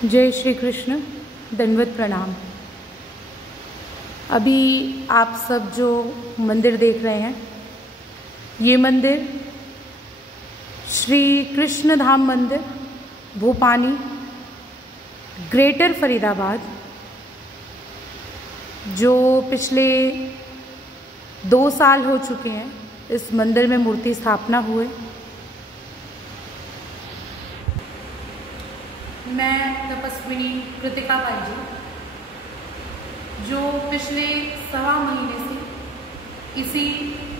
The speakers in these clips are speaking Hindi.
जय श्री कृष्ण, दंडवत प्रणाम। अभी आप सब जो मंदिर देख रहे हैं, ये मंदिर श्री कृष्ण धाम मंदिर भूपानी, ग्रेटर फरीदाबाद, जो पिछले 2 साल हो चुके हैं इस मंदिर में मूर्ति स्थापना हुए। मैं तपस्विनी कृतिका पाल जी, जो पिछले 1.25 महीने से इसी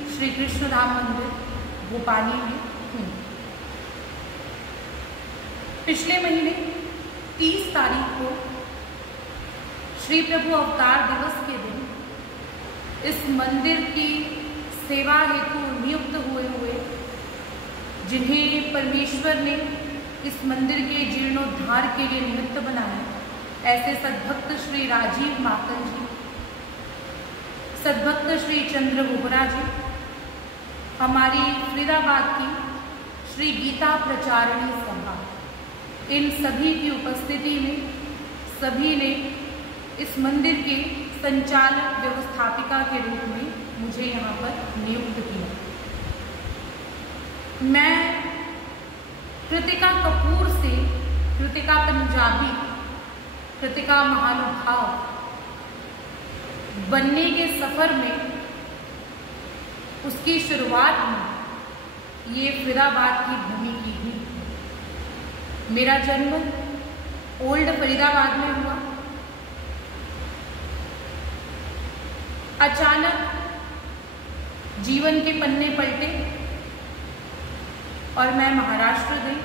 श्री कृष्ण धाम मंदिर भोपाली में हूँ। पिछले महीने 30 तारीख को श्री प्रभु अवतार दिवस के दिन इस मंदिर की सेवा हेतु नियुक्त हुए जिन्हें परमेश्वर ने इस मंदिर के जीर्णोद्धार के लिए निमित्त बनाया, ऐसे सद्भक्त श्री राजीव माकन जी, सद्भक्त श्री चंद्र बोहरा जी, हमारी फरीदाबाद की श्री गीता प्रचारिणी सभा, इन सभी की उपस्थिति में सभी ने इस मंदिर के संचालक व्यवस्थापिका के रूप में मुझे यहाँ पर नियुक्त किया। मैं कृतिका कपूर से कृतिका पंजाबी, कृतिका महानुभाव बनने के सफर में उसकी शुरुआत में ये फरीदाबाद की भूमि की थी। मेरा जन्म ओल्ड फरीदाबाद में हुआ। अचानक जीवन के पन्ने पलटे और मैं महाराष्ट्र गई।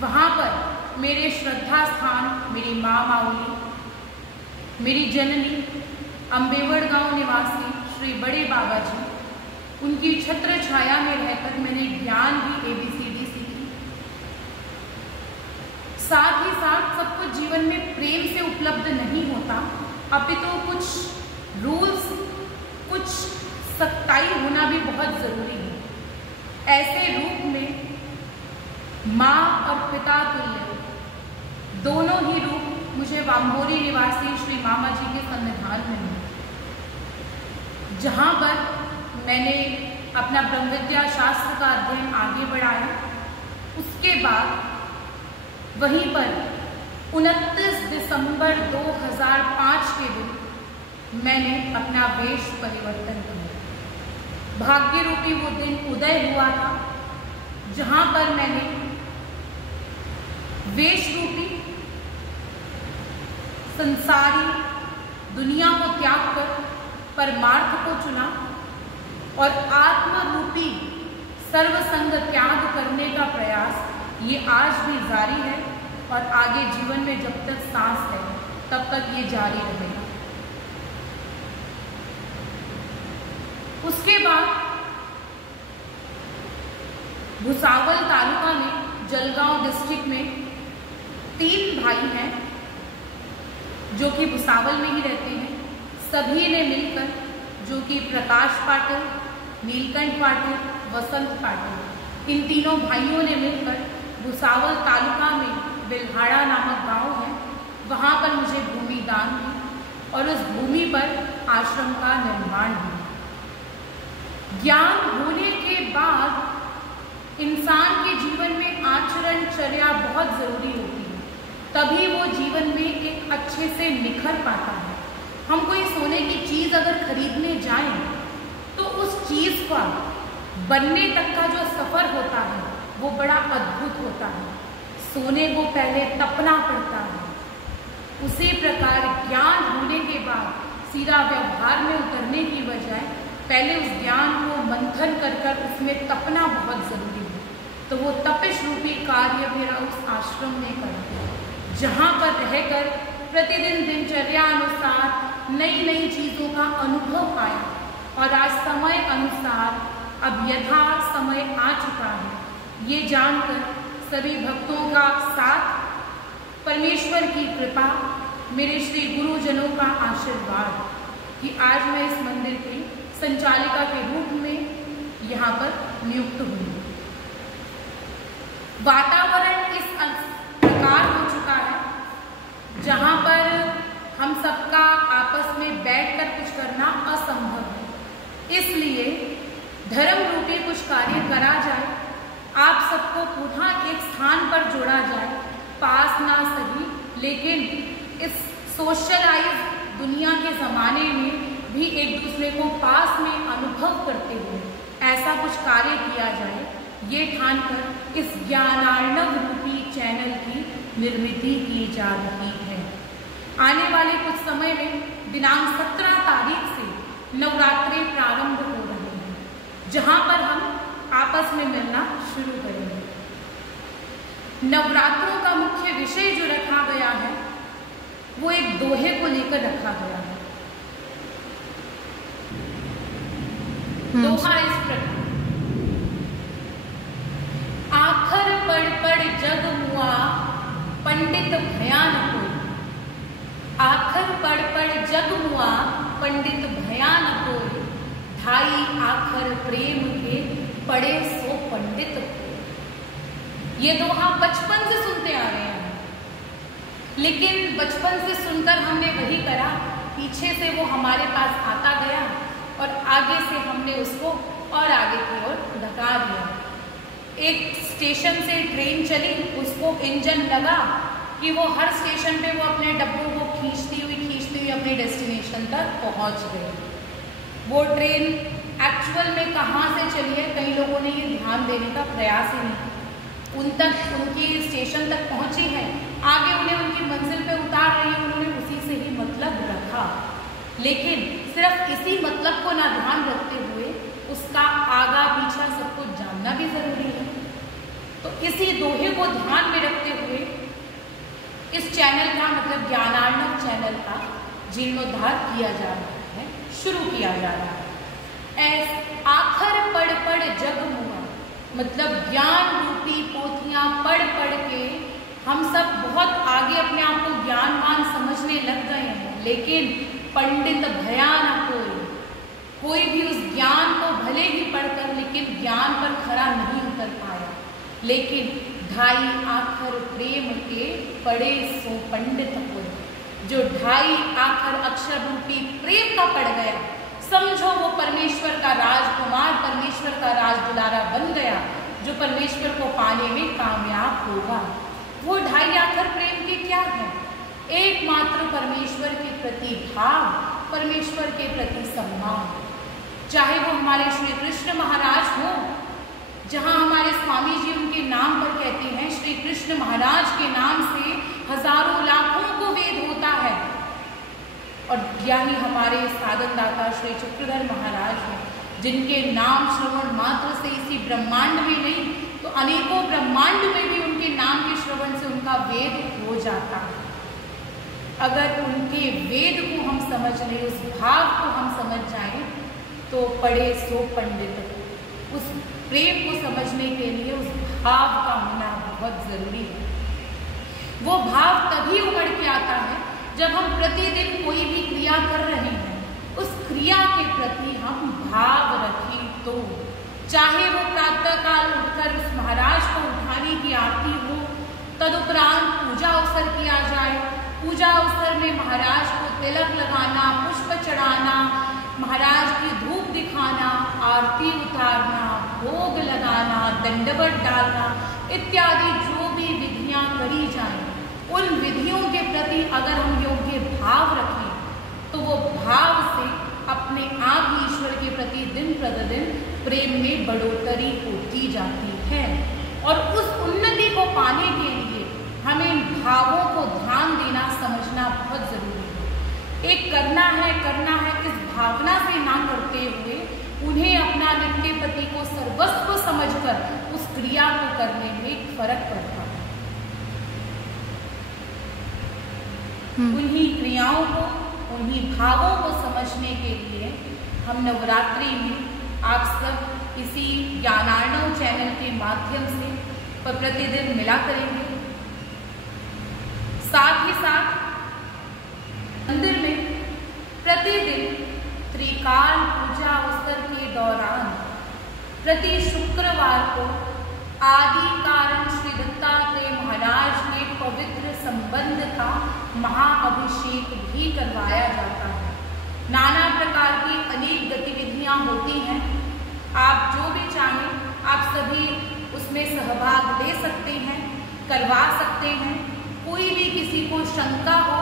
वहाँ पर मेरे श्रद्धा स्थान मेरी माँ माऊली, मेरी जननी अम्बेवड़ गांव निवासी श्री बड़े बाबा जी, उनकी छत्र छाया में रहकर मैंने ज्ञान की ABCD सीखी। साथ ही साथ सब कुछ जीवन में प्रेम से उपलब्ध नहीं होता, अपितु कुछ रूल्स, कुछ सख्ताई होना भी बहुत जरूरी है। ऐसे रूप में माँ और पिता तुल्य दोनों ही रूप मुझे वाम्भोरी निवासी श्री मामा जी के सन्निधान में मिले, जहाँ पर मैंने अपना ब्रह्म विद्या शास्त्र का अध्ययन आगे बढ़ाया। उसके बाद वहीं पर 29 दिसंबर 2005 के दिन मैंने अपना वेश परिवर्तन किया। भाग्य रूपी वो दिन उदय हुआ था, जहां पर मैंने वेश रूपी संसारी दुनिया को त्याग कर परमार्थ को चुना और आत्म रूपी सर्वसंग त्याग करने का प्रयास ये आज भी जारी है और आगे जीवन में जब तक सांस है तब तक ये जारी रहेगा। उसके बाद भुसावल तालुका में जलगांव डिस्ट्रिक्ट में 3 भाई हैं जो कि भुसावल में ही रहते हैं। सभी ने मिलकर, जो कि प्रकाश पाटिल, नीलकंठ पाटिल, वसंत पाटिल, इन तीनों भाइयों ने मिलकर भुसावल तालुका में बिल्हाड़ा नामक गांव है, वहां पर मुझे भूमि दान दी और उस भूमि पर आश्रम का निर्माण हुआ। ज्ञान होने के बाद इंसान के जीवन में आचरण चर्या बहुत जरूरी होती है, तभी वो जीवन में एक अच्छे से निखर पाता है। हम कोई सोने की चीज अगर खरीदने जाएं तो उस चीज का बनने तक का जो सफर होता है वो बड़ा अद्भुत होता है। सोने को पहले तपना पड़ता है। उसी प्रकार ज्ञान होने के बाद सीधा व्यवहार में उतरने की बजाय पहले उस ज्ञान को मंथन कर उसमें तपना बहुत जरूरी है। तो वो तपिश रूपी कार्य मेरा उस आश्रम में करता है, जहाँ पर रहकर प्रतिदिन दिनचर्या अनुसार नई नई चीज़ों का अनुभव पाया और आज समय अनुसार अब यथा समय आ चुका है। ये जानकर सभी भक्तों का साथ, परमेश्वर की कृपा, मेरे श्री गुरुजनों का आशीर्वाद कि आज मैं इस मंदिर की संचालिका के रूप में यहाँ पर नियुक्त हुई। वातावरण इस प्रकार हो चुका है जोड़ा जाए, पास ना सही, लेकिन इस सोशलाइज दुनिया के ज़माने में भी एक दूसरे को पास में अनुभव करते हुए ऐसा कुछ कार्य किया जाए, ये ठानकर इस ज्ञानार्णव रूपी चैनल की निर्मिति की जा रही है। आने वाले कुछ समय में दिनांक 17 तारीख से नवरात्रि प्रारंभ हो रहे हैं, जहां पर हम आपस में मिलना शुरू करेंगे। नवरात्रों का मुख्य विषय जो रखा गया है वो एक दोहे को लेकर रखा गया है। दोहा इस प्रकार, आखर पढ़ पढ़ जग मुआ, पंडित भयान कोई। आखर पढ़ पढ़ जग मुआ, पंडित भयान कोई। ढाई आखर प्रेम के, पढ़े सो पंडित कोई। ये दोहा बचपन से सुनते आ रहे हैं, लेकिन बचपन से सुनकर हमने वही करा, पीछे से वो हमारे पास आता गया और आगे से हमने उसको और आगे की ओर धका दिया। एक स्टेशन से ट्रेन चली, उसको इंजन लगा कि वो हर स्टेशन पे वो अपने डब्बों को खींचती हुई अपने डेस्टिनेशन तक पहुंच गई। वो ट्रेन एक्चुअल में कहाँ से चली है, कई लोगों ने ये ध्यान देने का प्रयास ही नहीं। उनकी स्टेशन तक पहुंची है, आगे उन्हें उनकी मंजिल पे उतार रही है, उन्होंने उसी से ही मतलब रखा। लेकिन सिर्फ इसी मतलब को ना ध्यान रखते हुए उसका आगा पीछा सब कुछ जानना भी जरूरी है। तो इसी दोहे को ध्यान में रखते हुए इस चैनल का मतलब ज्ञानार्णव चैनल का जीर्णोद्धार किया जा रहा है, शुरू किया जा रहा है। आखर पढ़ पढ़ जग मुआ, मतलब ज्ञान रूपी पोथियां पढ़ पढ़ के हम सब बहुत आगे अपने आप को ज्ञानवान समझने लग गए हैं, लेकिन पंडित भयान कोई भी उस ज्ञान को भले ही पढ़कर लेकिन ज्ञान पर खरा नहीं उतर पाया। लेकिन ढाई आखर प्रेम के, पढ़े सो पंडित कोई। जो ढाई आखर अक्षर रूपी प्रेम का पढ़ गया, समझो वो परमेश्वर का राजकुमार, परमेश्वर का राजदुलारा बन गया, जो परमेश्वर को पाने में कामयाब होगा। वो ढाई आखर प्रेम के क्या है? एकमात्र परमेश्वर के प्रति भाव, परमेश्वर के प्रति सम्मान। चाहे वो हमारे श्री कृष्ण महाराज हो, जहाँ हमारे स्वामी जी उनके नाम पर कहते हैं श्री कृष्ण महाराज के नाम से हजारों लाखों को वेद होता है, और यही हमारे साधनदाता श्री चक्रधर महाराज हैं, जिनके नाम श्रवण मात्र से इसी ब्रह्मांड में नहीं तो अनेकों ब्रह्मांड में भी उनके नाम के श्रवण से उनका वेद हो जाता है। अगर उनके वेद को हम समझ लें, उस भाव को हम समझ जाएं, तो पढ़े सो पंडित। उस प्रेम को समझने के लिए उस भाव का होना बहुत जरूरी है। वो भाव तभी उमड़ के आता है जब हम प्रतिदिन कोई भी क्रिया कर रहे हैं, उस क्रिया के प्रति हम भाव रखें। तो चाहे वो प्रातःकाल उठकर उस महाराज को उठाने की आरती हो, तदुपरांत पूजा अवसर किया जाए, पूजा अवसर में महाराज को तिलक लगाना, पुष्प चढ़ाना, महाराज की धूप दिखाना, आरती उतारना, भोग लगाना, दंडवत डालना इत्यादि जो भी विधियां करी जाएं, उन विधियों के प्रति अगर हम योग्य भाव रखें तो वो भाव से अपने आप ही ईश्वर के प्रति दिन प्रतिदिन प्रेम में बढ़ोतरी होती जाती है। और उस उन्नति को पाने के लिए हमें भावों को ध्यान देना, समझना बहुत जरूरी है। एक करना है इस भावना से ना करते हुए उन्हें अपना नित्य पति को सर्वस्व समझकर उस क्रिया को करने में एक फर्क पड़ता है। उन्हीं क्रियाओं को, उन्हीं भावों को समझने के लिए हम नवरात्रि में आप सब इसी ज्ञानार्णव चैनल के माध्यम से प्रतिदिन मिला करेंगे। साथ ही साथ मंदिर में प्रतिदिन त्रिकाल पूजा अवसर के दौरान प्रति शुक्रवार को आदि कारण श्री दत्तात्रेय महाराज के पवित्र संबंध का महाअभिषेक भी करवाया जाता है। नाना प्रकार की अनेक गतिविधियां होती हैं, आप जो भी चाहें आप सभी उसमें सहभाग ले सकते हैं, करवा शंका हो,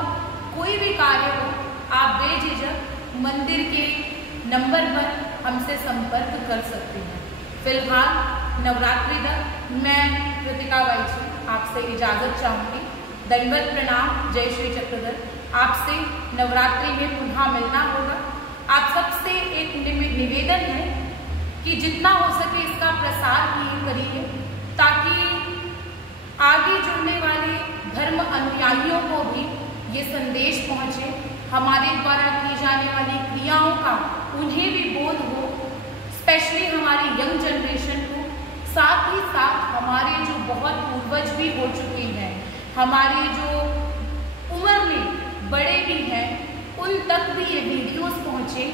कोई भी कार्य हो, आप बेझिझक मंदिर के नंबर पर हमसे संपर्क कर सकते हैं। फिलहाल नवरात्रि तक मैं कृतिका बाई जी आपसे इजाजत चाहूंगी। दंडवत प्रणाम, जय श्री चक्रधर। आपसे नवरात्रि में पुनः मिलना होगा। आप सबसे एक निवेदन है कि जितना हो सके इसका प्रसार करिए, ताकि आगे जुड़ने वाले धर्म अनुयायियों को भी ये संदेश पहुंचे, हमारे द्वारा की जाने वाली क्रियाओं का उन्हें भी बोध हो, स्पेशली हमारी यंग जनरेशन को, साथ ही साथ हमारे जो बहुत पूर्वज भी हो चुके हैं, हमारे जो उम्र में बड़े भी हैं, उन तक भी ये वीडियोस पहुंचे।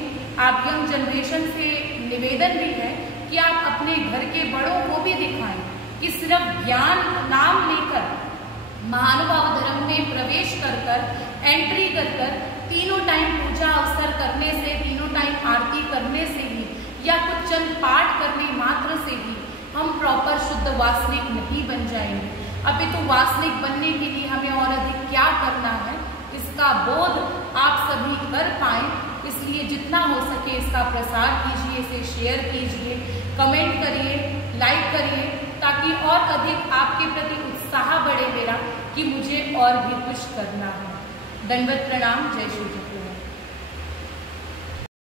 आप यंग जनरेशन से निवेदन भी है कि आप अपने घर के बड़ों को भी दिखाएं कि सिर्फ ज्ञान नाम लेकर महानुभाव धर्म में प्रवेश कर एंट्री कर तीनों टाइम पूजा अवसर करने से, तीनों टाइम आरती करने से ही या कुछ चंद पाठ करने मात्र से ही हम प्रॉपर शुद्ध वासनिक नहीं बन जाएंगे। अभी तो वासनिक बनने के लिए हमें और अधिक क्या करना है, इसका बोध आप सभी कर पाएं। इसलिए जितना हो सके इसका प्रसार कीजिए, इसे शेयर कीजिए, कमेंट करिए, लाइक करिए, ताकि और अधिक आपके प्रति उत्साह बढ़े मेरा कि मुझे और भी कुछ करना है। दंडवत प्रणाम, जय श्री।